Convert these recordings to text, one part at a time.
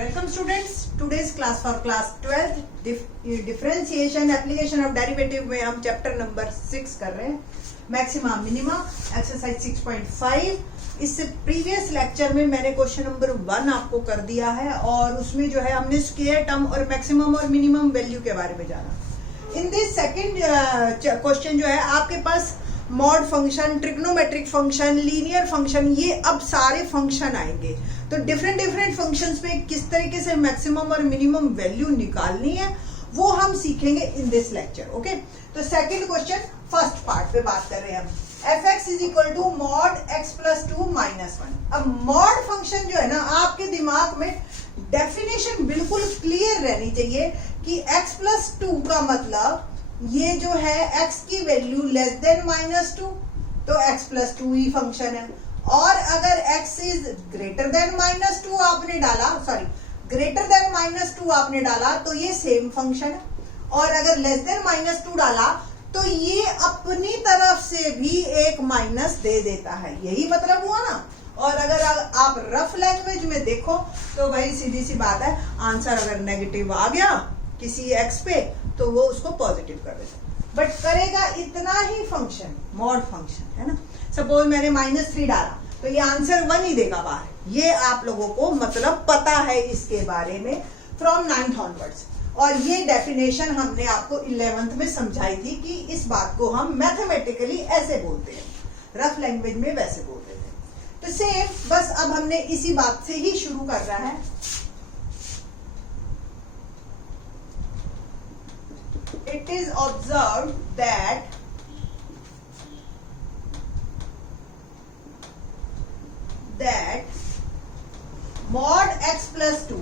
Welcome students, today's class for class 12 differentiation application of derivative में हम chapter number 6 कर रहे हैं, मैक्सिमा मिनिमा, एक्सरसाइज 6.5। इससे प्रीवियस लेक्चर में मैंने क्वेश्चन नंबर 1 आपको कर दिया है और उसमें जो है हमने स्क्वायर टर्म और मैक्सिमम और मिनिमम वैल्यू के बारे में जाना। इन दिस सेकंड क्वेश्चन जो है आपके पास mod function, trigonometric function, linear function, ये अब सारे फंक्शन आएंगे। तो डिफरेंट फंक्शंस पे किस तरीके से मैक्सिमम और मिनिमम वैल्यू निकालनी है वो हम सीखेंगे इन दिस लेक्चर। ओके, तो सेकंड क्वेश्चन फर्स्ट पार्ट पे बात कर रहे हैं हम। fx is equal to mod x plus 2 minus 1। अब मॉड फंक्शन जो है ना, आपके दिमाग में डेफिनेशन बिल्कुल क्लियर रहनी चाहिए कि x प्लस 2 का मतलब ये जो है x की वैल्यू लेस देन माइनस 2 तो x प्लस 2 ही फंक्शन है, और अगर x is greater then minus 2 आपने डाला, सॉरी ग्रेटर देन माइनस 2 आपने डाला तो ये सेम फंक्शन है, और अगर लेस देन माइनस 2 डाला तो ये अपनी तरफ से भी एक माइनस दे देता है। यही मतलब हुआ ना। और अगर आप रफ लैंग्वेज में देखो तो भाई सीधी सी बात है, आंसर अगर नेगेटिव आ गया किसी x पे तो वो उसको पॉजिटिव कर देता, बट करेगा इतना ही फंक्शन, मॉड फंक्शन है ना। सपोज मैंने -3 डाला तो ये आंसर 1 ही देगा बाहर। ये आप लोगों को मतलब पता है इसके बारे में फ्रॉम 9th ऑनवर्ड्स, और ये डेफिनेशन हमने आपको 11th में समझाई थी कि इस बात को हम मैथमेटिकली ऐसे बोलते हैं, रफ लैंग्वेज में वैसे बोलते थे। तो सेम बस अब हमने इसी बात से ही शुरू कर रहा है। It is observed that mod x plus 2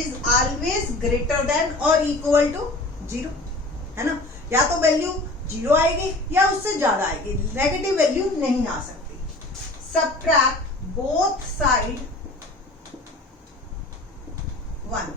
is always greater than or equal to 0, है ना। या तो वैल्यू 0 आएगी या उससे ज्यादा आएगी, नेगेटिव वैल्यू नहीं आ सकती। Subtract both side 1,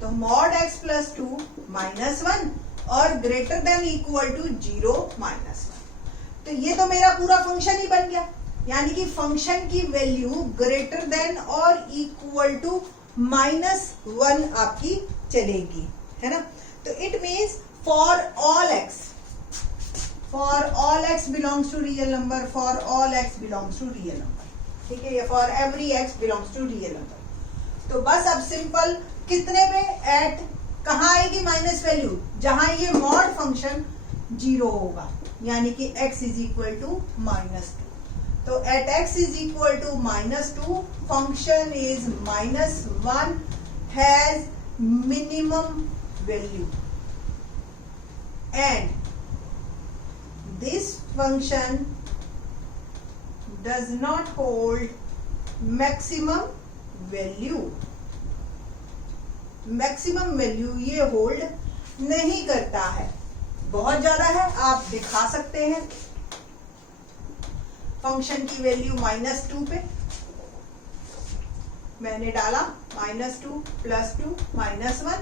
तो मॉड x प्लस 2 माइनस 1 और greater than equal to 0 minus 1। तो ये तो मेरा पूरा फंक्शन ही बन गया, यानी कि फंक्शन की वैल्यू ग्रेटर देन और इक्वल टू -1 आपकी चलेगी, है ना। तो it means for all x belongs to real number, for all x belongs to real number, ठीक है। ये for every x belongs to real number. तो बस अब सिंपल कितने पे, एट कहाँ आएगी माइनस वैल्यू, जहां ये मॉड फंक्शन 0 होगा, यानी कि x इज इक्वल टू -2। तो at x is equal to -2 function is -1 has minimum value and this function does not hold maximum value. Maximum value ये होल्ड नहीं करता है, बहुत ज्यादा है आप दिखा सकते हैं। फंक्शन की वैल्यू -2 पे मैंने डाला -2 + 2 -1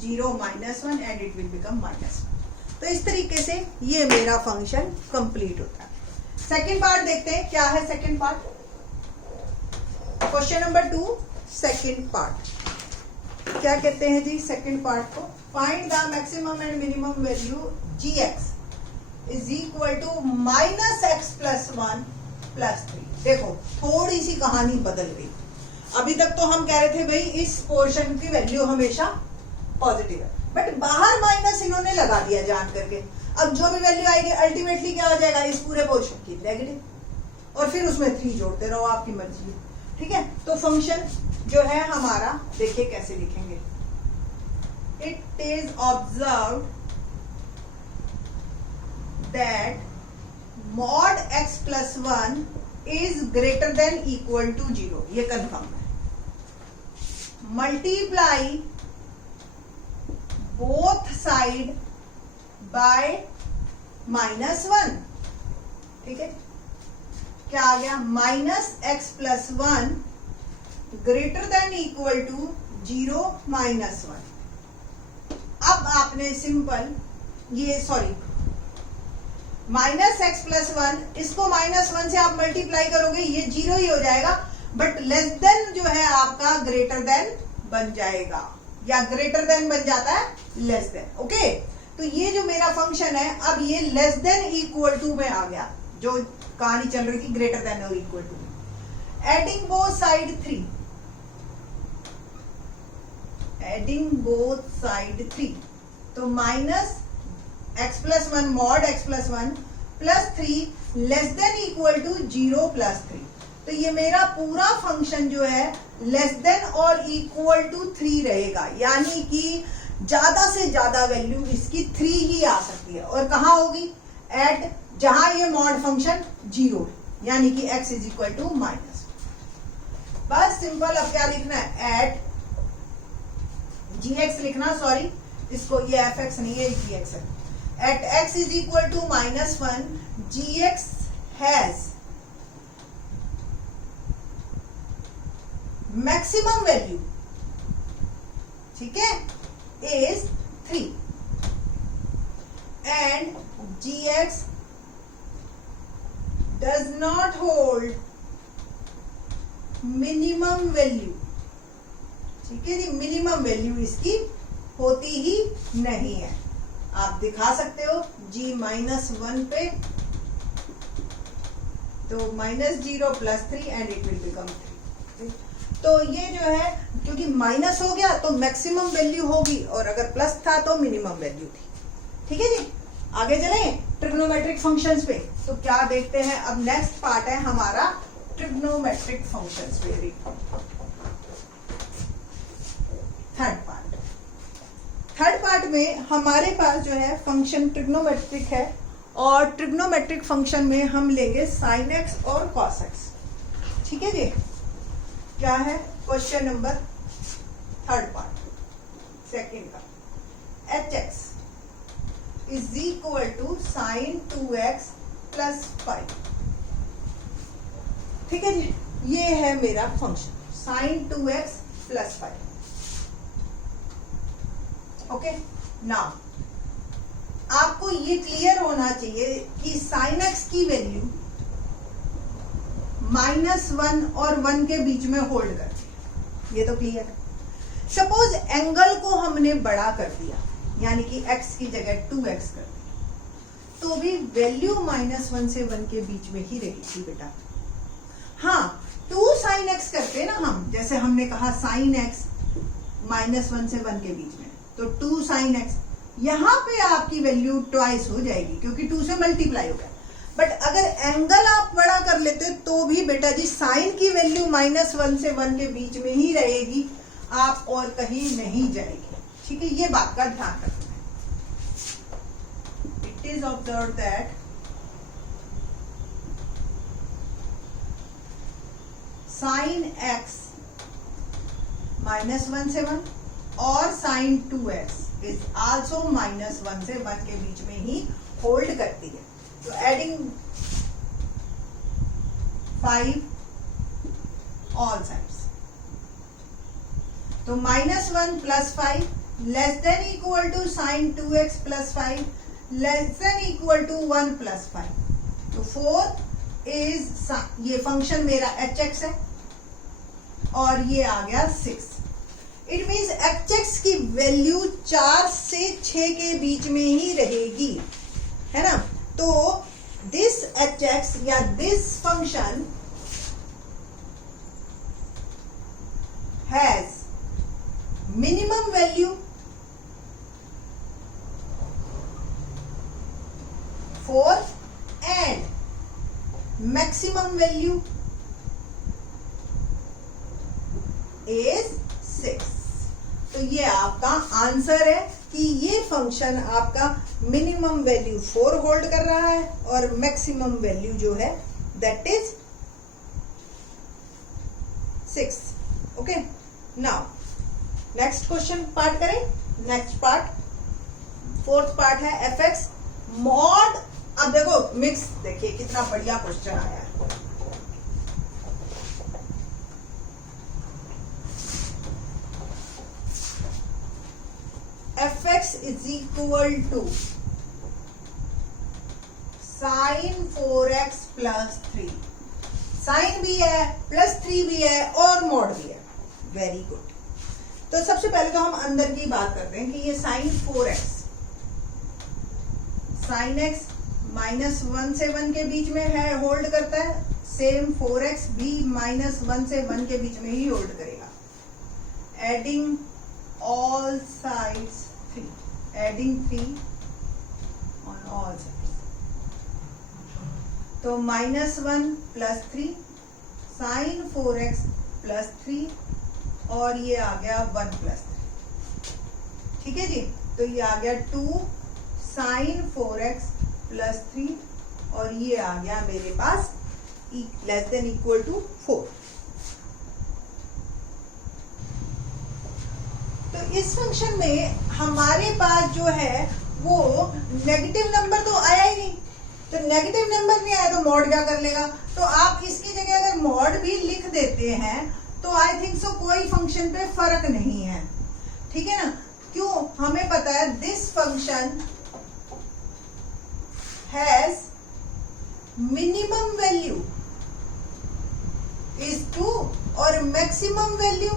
0 -1 एंड इट विल बिकम -1। तो इस तरीके से ये मेरा फंक्शन कंप्लीट होता है। सेकेंड पार्ट देखते हैं क्या है। Second part, question number 2 second part क्या कहते हैं जी। सेकेंड पार्ट को, find the maximum and minimum value gx is equal to -x + 1 + 3। देखो थोड़ी सी कहानी बदल गई। अभी तक तो हम कह रहे थे भाई इस पोर्शन की वैल्यू हमेशा पॉजिटिव है, बट बाहर माइनस इन्होंने लगा दिया जान करके। अब जो भी वैल्यू आएगी अल्टीमेटली क्या हो जाएगा, इस पूरे पोर्शन की नेगेटिव, और फिर उसमें 3 जोड़ते रहो, आपकी मर्जी है, ठीक है। तो फंक्शन जो है हमारा देखिए कैसे लिखेंगे। It is observed that mod x plus 1 is greater than equal to 0, ये कंफर्म है। मल्टीप्लाई बोथ साइड बाय -1, ठीक है। क्या आ गया, -x plus 1 greater than equal to 0 -1। अब आपने सिंपल ये सॉरी -x प्लस 1, इसको -1 से आप मल्टीप्लाई करोगे ये 0 ही हो जाएगा, बट लेस देन जो है आपका ग्रेटर देन बन जाएगा, या ग्रेटर देन बन जाता है लेस देन। ओके, तो ये जो मेरा फंक्शन है अब ये लेस देन इक्वल टू में आ गया, जो कहानी चल रही थी ग्रेटर देन और equal to. Adding both side 3, adding both side 3, तो minus x plus 1 mod x plus 1 plus 3 less than equal to 0 plus 3। तो ये मेरा पूरा फंक्शन जो है लेस देन और इक्वल टू 3 रहेगा, यानी कि ज्यादा से ज्यादा वैल्यू इसकी 3 ही आ सकती है। और कहाँ होगी? एट जहां ये मॉड फंक्शन 0 है, यानी कि x is equal to minus. बस सिंपल। अब क्या लिखना है? एट gx लिखना, सॉरी इसको, ये fx नहीं है, gx है। At x is equal to -1, gx has maximum value, ठीक है, is 3 and gx does not hold minimum value, ठीक है जी, मिनिमम वैल्यू इसकी होती ही नहीं है। आप दिखा सकते हो g -1 पे, तो -0 + 3 एंड इट विल बिकम 3। तो ये जो है, क्योंकि माइनस हो गया तो मैक्सिमम वैल्यू होगी, और अगर प्लस था तो मिनिमम वैल्यू थी। ठीक है जी, आगे चलें ट्रिग्नोमेट्रिक फंक्शंस पे। तो क्या देखते हैं अब? नेक्स्ट पार्ट है हमारा trigonometric functions, very third part में हमारे पास जो है फंक्शन ट्रिग्नोमेट्रिक है, और ट्रिग्नोमेट्रिक फंक्शन में हम लेंगे sin x और cos x। ठीक है जी, क्या है question number third part second का, hx is equal to sin 2x + 5। ठीक है जी, ये है मेरा function sin 2x + 5। Okay, now आपको ये क्लियर होना चाहिए कि sin x की वैल्यू -1 और 1 के बीच में होल्ड करती है, ये तो क्लियर है। सपोज एंगल को हमने बड़ा कर दिया, यानी कि x की जगह 2x कर दिया, तो भी वैल्यू -1 से 1 के बीच में ही रहेगी बेटा। हाँ, 2 sin x करते ना हम, जैसे हमने कहा sin x -1 से 1 के बीच में, तो 2 sin x, यहां पे आपकी वैल्यू ट्वाइस हो जाएगी क्योंकि 2 से मल्टीप्लाई हो गया। बट अगर एंगल आप बड़ा कर लेते तो भी बेटा जी साइन की वैल्यू -1 से 1 के बीच में ही रहेगी, आप और कहीं नहीं जाएगी। ठीक है, ये बात का ध्यान रखना है। It is observe that sin x -1 से 1 और sin 2x इज आल्सो -1 से 1 के बीच में ही होल्ड करती है। तो एडिंग 5 ऑल साइड्स, तो -1 + 5 less than equal to sin 2x + 5 less than equal to 1 + 5। तो 4 इज, ये फंक्शन मेरा hx है, और ये आ गया 6। इट मीन्स hx की वैल्यू 4 से 6 के बीच में ही रहेगी, है ना। तो दिस hx या this function has minimum value 4 and maximum value is 6। तो ये आपका आंसर है कि ये फंक्शन आपका मिनिमम वैल्यू 4 होल्ड कर रहा है और मैक्सिमम वैल्यू जो है that is 6। Okay, now next question part करें। नेक्स्ट पार्ट, फोर्थ पार्ट है fx मॉड। अब देखो मिक्स, देखिए कितना बढ़िया क्वेश्चन आया है। fx is equal to sin 4x + 3। Sign भी है, +3 भी है और मॉड भी है। Very good. तो सबसे पहले तो हम अंदर की बात करते हैं कि ये साइन 4x साइन x -1 से 1 के बीच में है, होल्ड करता है। सेम 4x भी -1 से 1 के बीच में ही होल्ड करेगा। Adding all sides 3, adding 3 on all sides, तो -1 + 3 साइन 4x + 3 और ये आ गया 1 + 3। ठीक है जी, तो ये आ गया 2 साइन 4x + 3 और ये आ गया मेरे पास ≤ 4। तो इस फंक्शन में हमारे पास जो है वो नेगेटिव नंबर तो आया ही नहीं, तो नेगेटिव नंबर नहीं आया तो मॉड क्या कर लेगा, तो आप इसकी जगह अगर मॉड भी लिख देते हैं तो आई थिंक सो कोई फंक्शन पे फर्क नहीं है। ठीक है ना, क्यों, हमें पता है this function has minimum value is 2 और मैक्सिमम वैल्यू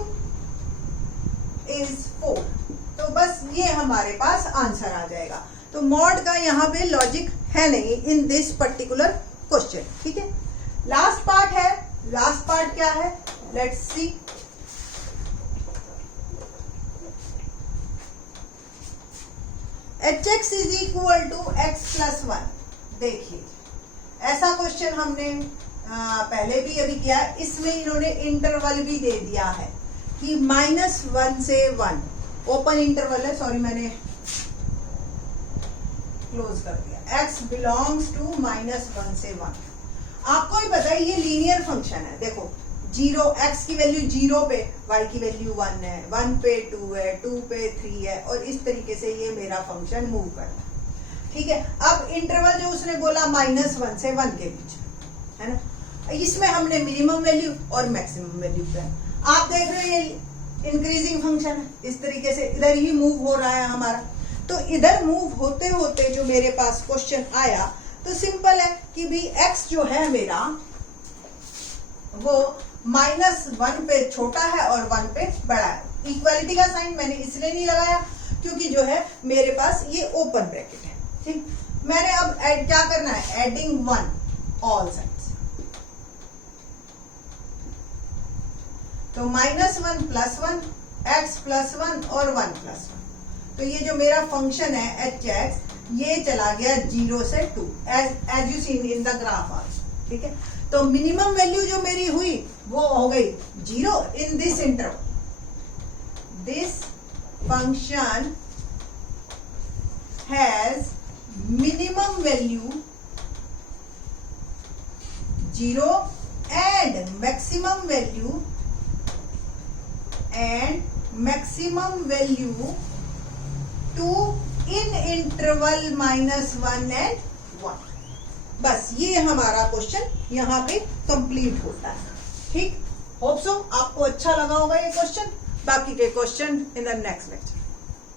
इज 4, तो बस ये हमारे पास आंसर आ जाएगा। तो मॉड का यहाँ पे लॉजिक है नहीं इन दिस पर्टिकुलर क्वेश्चन। ठीक है, लास्ट पार्ट है, लास्ट पार्ट क्या है, लेट्स सी। hx = x + 1। देखिए ऐसा क्वेश्चन हमने पहले भी अभी किया, इसमें इन्होंने इंटरवल भी दे दिया है कि -1 से 1 ओपन इंटरवल है, सॉरी मैंने क्लोज कर दिया, x बिलोंग्स टू -1 से 1। आपको भी पता है ये लीनियर फंक्शन है। देखो 0 x की वैल्यू 0 पे, y की वैल्यू 1 है, 1 पे 2 है, 2 पे 3 है और इस तरीके से ये मेरा फंक्शन मूव करता है। ठीक है, अब इंटरवल जो उसने बोला -1 से 1 के बीच है ना, इसमें हमने मिनिमम वैल्यू और मैक्सिमम वैल्यू का, आप देख रहे हो ये इंक्रीजिंग फंक्शन है, इस तरीके से इधर ही मूव हो रहा है हमारा। तो इधर मूव होते होते जो मेरे पास क्वेश्चन आया तो सिंपल है कि भी x जो है मेरा वो -1 पे छोटा है और 1 पे बड़ा है। इक्वालिटी का साइन मैंने इसलिए नहीं लगाया क्योंकि जो है मेरे पास ये ओपन ब्रैकेट है। ठीक, मैंने अब ऐड क्या करना है, एडिंग 1 ऑल साइड्स, तो -1 + 1 x + 1 और 1 + 1, तो ये जो मेरा फंक्शन है hx ये चला गया 0 से 2 as you seen in the graph also. ठीक है, तो मिनिमम वैल्यू जो मेरी हुई वो हो गई 0 in this interval. This function has minimum value 0 and maximum value two in interval -1 and 1। बस ये हमारा क्वेश्चन यहाँ पे कंप्लीट होता है। ठीक, होप सो आपको अच्छा लगा होगा ये क्वेश्चन। बाकी के question in the next lecture.